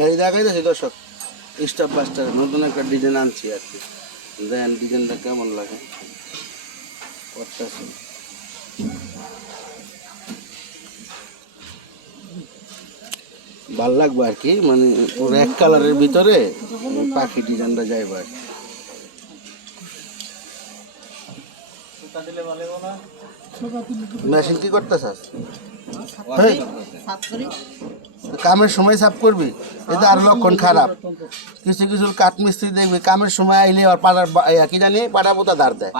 গাড়ি দেখাইতেছি দর্শক। স্টাফ বাসটা নতুন একটা ডিজাইন আনছি আর কি। দেন ডিজাইনটা কেমন লাগে? করতেছি। ভালো লাগবে আর কি মানে পুরো এক কালারের ভিতরে পাখি ডিজাইনটা যাইবে আর কি। মেশিন কি করতেছাস? হেই, কামের সময় সাফ করবি এটা আর লক্ষণ খারাপ। কিছু কিছু কাঠমিস্ত্রি দেখবি কামের সময় আইলে আর পাড়ার কি জানি পাড়া পোতা দাঁড় দেয়।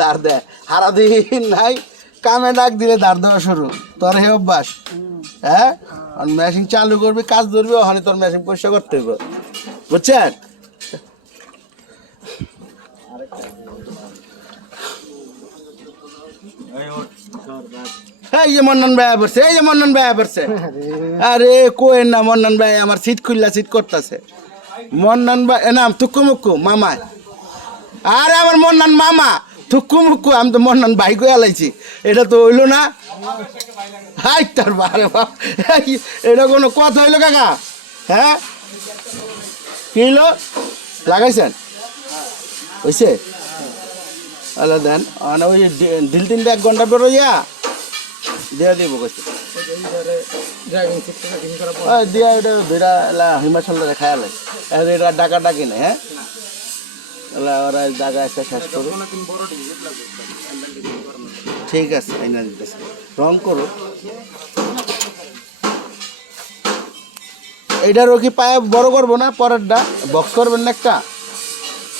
দাঁড় দেয়। হারা দিন নাই কামে ডাক দিলে দাঁড় দেওয়া শুরু। তোর হে অভ্যাস। হ্যাঁ? মেশিন চালু করবি কাজ ধরবি ওখানে তোর মেশিন পরিষ্কার করতে হবে বুঝছেন? এই যে মন্নন ভাই পড়ছে এই যে মন্নন ভাই পড়ছে আরে কোয়েন না, মন্নন ভাই আমার সিট খুললা সিট করতেছে। মন্নন ভাই নাম তুকু মুকু মামা আরে আমার মন্নন মামা তুকু মুকু আমি তো মন্নন ভাই কয়ে আলাইছি এটা তো হইল না। হাই তার বারে এটা কোনো কথা হইল কাকা? হ্যাঁ? কি হইল? লাগাইছেন? হইছে? আল্লাহ দেন ওই দিল তিনটা এক ঘণ্টা বেরোইয়া দিয়া দিব ওই দিয়া এটা ভিড়া এলা হিমাচল খায় এটা ডাকা ডাকি না হ্যাঁ এলা ওরা জায়গা একটা শেষ করো ঠিক আছে আইনা দিতেছে রং করো এইটারও কি পায়ে বড় করব না পরেরটা বক্স করবেন না একটা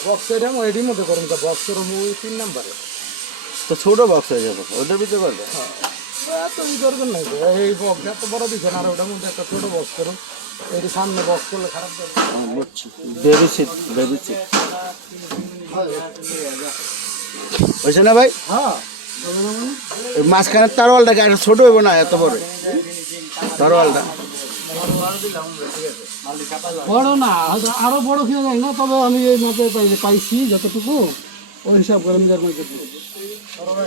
বক্সের এটির মধ্যে করুন বক্সের তিন নাম্বারে তো ছোট বক্স হয়ে যাবে ওটার ভিতরে করবে এত ই করবেন না এই আর মধ্যে বক্স সামনে বক্স না ভাই হ্যাঁ মাঝখানের তারওয়ালটাকে ছোট হইব না এত বড় তারওয়ালটা বড় না আরও বড় কিনা যায় না তবে আমি এই মতে পাইছি যতটুকু ওই হিসাব করে করব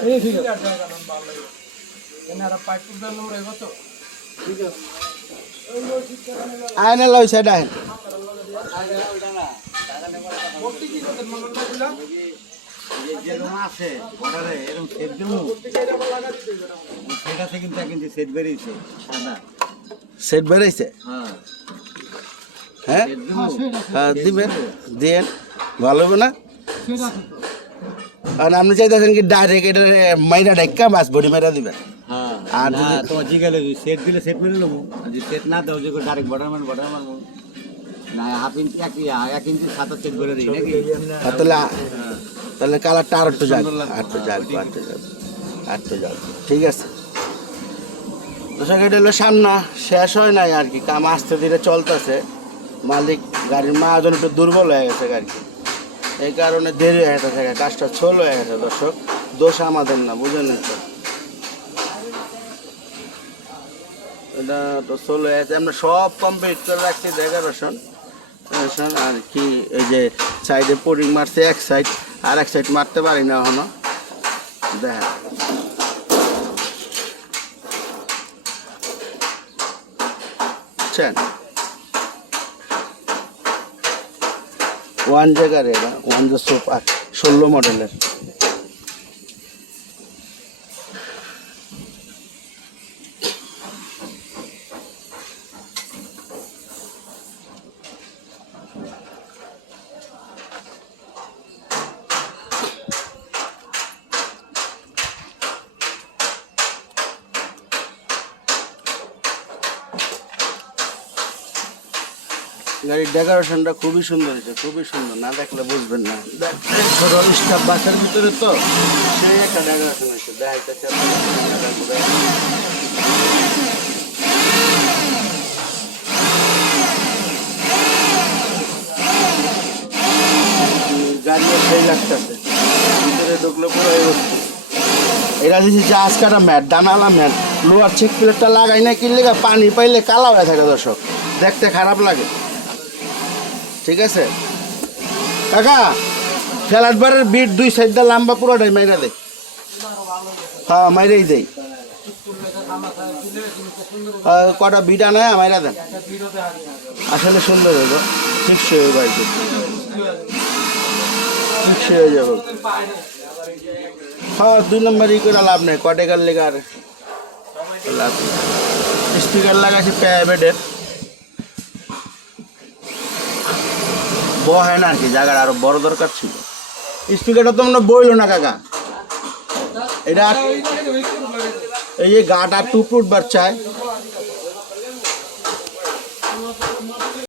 এই ঠিক আছে আয়না লই সাইড এরকম সেট বেড়াইছে? হ্যাঁ? হ্যাঁ দিবেন, দিয়েন। ভালো হবে না? আর আপনি চাইতেছেন কি ডাইরেক্ট এটা মাইরা ডাইকা মাছ বডি মাইরা দিবেন? আর আর যদি- তোমার জিগালে সেট দিলে সেট মেরে নেব যদি সেট না দাও যে ডাইরেক্ট বর্ডার মান বর্ডার মারবো। না হাফ ইঞ্চি এক এক ইঞ্চি সাতার সেট করে দিই নাকি? তাহলে হ্যাঁ। তাহলে কালারটা আর একটু যাক। আর একটু যাক আর একটু যাক আর একটু যাক। ঠিক আছে। দর্শক এটা হলো সামনা। শেষ হয় নাই আর কি। কাম আস্তে ধীরে চলতেছে। মালিক গাড়ির মাহাজন একটু দুর্বল হয়ে গেছে আর কি। এই কারণে দেরি হয়ে গেছে কাজটা ছোল হয়ে গেছে দর্শক। দোষ আমাদের না বুঝলেন তো। এটা তো হয়ে গেছে আমরা সব কমপ্লিট করে রাখছি ডেকোরেশন ডেকোরেশন আর কি, এই যে সাইডে পোরিং মারছে, এক সাইড আর এক সাইড মারতে পারি না এখনও। দেখা। বুঝছেন ওয়ান জায়গার এটা, ওয়ান যে সুপার, ষোলো মডেলের গাড়ির ডেকোরেশনটা খুবই সুন্দর হয়েছে, খুবই সুন্দর। না দেখলে বুঝবেন না। ছোট স্টাফ বাসের ভিতরে তো সেই একটা ডেকোরেশন হয়েছে। ভিতরে পুরো জাহাজ কাটা ম্যাট ডানালা ম্যাট। লোয়ার চেক প্লেটটা লাগাই না কিনলে পানি পাইলে কালা হয়ে থাকে দর্শক। দেখতে খারাপ লাগে। ঠিক আছে? কাকা বারের বিট দুই সাইডটা লম্বা পুরোটাই মাইরা দেয় হ্যাঁ মাইরেই দেয় কটা বিটা নেয় আমায় দেন। আসলে সুন্দর হতো ঠিকসই হয়ে হয়ে যাব হ্যাঁ দুই নম্বরই করে লাভ নেই। কটেকার লেগে আর লাভ স্টিকার লাগাছে লাগাইছি বয় না আর কি, জায়গাটা আরও বড় দরকার ছিল। স্পিকারটা তো আমরা বইলো না কাকা? এটা এই যে গাটা টুকরুট বার চায়